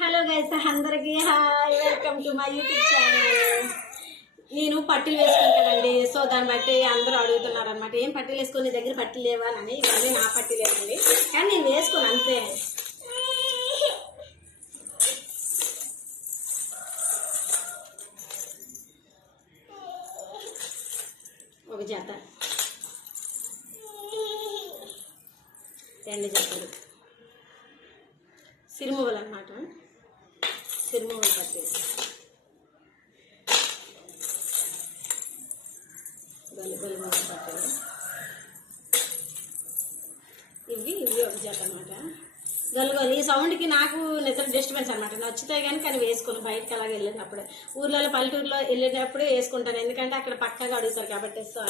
Hello guys, అందరికీ hi, welcome to my YouTube channel. నేను పట్టీలు వేసుకుంటానండి. సో దాన్ని బట్టి అందరూ అడుగుతున్నారు అనమాట, ఏం పట్టీలు వేసుకొని దగ్గర పట్టీలు లేవా అని. ఇవన్నీ నా పట్టీలు లేవండి, కానీ నేను వేసుకోను అంతే. ఒక జత, రెండు జతలు సిరిమువ్వలు అన్నమాట. సిరిమువ్వలు పట్టీలు బలిమువ్వల పట్టీలు ఇవి ఒక జత అనమాట. గలుగోలు ఈ సౌండ్కి నాకు నిద్ర డిస్టర్బెన్స్ అనమాట. నచ్చుతాయి కానీ వేసుకోను. బయటకు అలాగే వెళ్ళినప్పుడు, ఊర్లలో పల్లెటూరులో వెళ్ళేటప్పుడు వేసుకుంటాను, ఎందుకంటే అక్కడ పక్కగా అడుగుతారు కాబట్టి. సో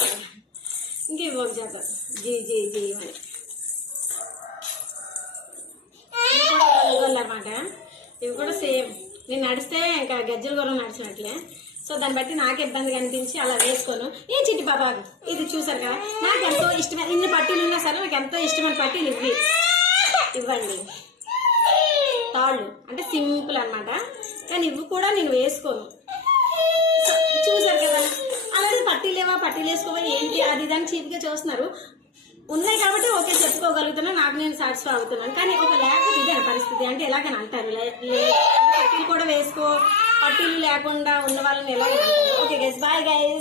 ఇంక ఇవి ఒక జత జీ జీ జీ అని అనమాట. ఇవి కూడా సేమ్, నేను నడిస్తే ఇంకా గజ్జల గుర్రం నడిచినట్లే. సో దాన్ని బట్టి నాకు ఇబ్బంది కనిపించి అలా వేసుకోను. ఏ చిట్టి బాబాగు ఇది చూసారు కదా, నాకు ఎంతో ఇష్టమైన ఇన్ని పట్టీలు ఉన్నా సరే నాకు ఎంతో ఇష్టమైన పట్టీలు ఇవ్వండి. తాళ్ళు అంటే సింపుల్ అనమాట, కానీ ఇవి కూడా నేను వేసుకోను. చూసారు కదా, అలాగే పట్టీలు లేవా, పట్టీలు వేసుకోవా ఏంటి అది దాన్ని చీప్గా చూస్తున్నారు. ఉన్నాయి కాబట్టి ఓకే చెప్పుకోగలుగుతున్నా, నాకు నేను సాటిస్ఫై అవుతున్నాను. కానీ ఒక లేకపోతే ఇదే పరిస్థితి. అంటే ఎలాగని అంటారు, పట్టీలు కూడా వేసుకో, పట్టీలు లేకుండా ఉన్న వాళ్ళని ఎలాగని అంటారు. Okay guys, bye guys.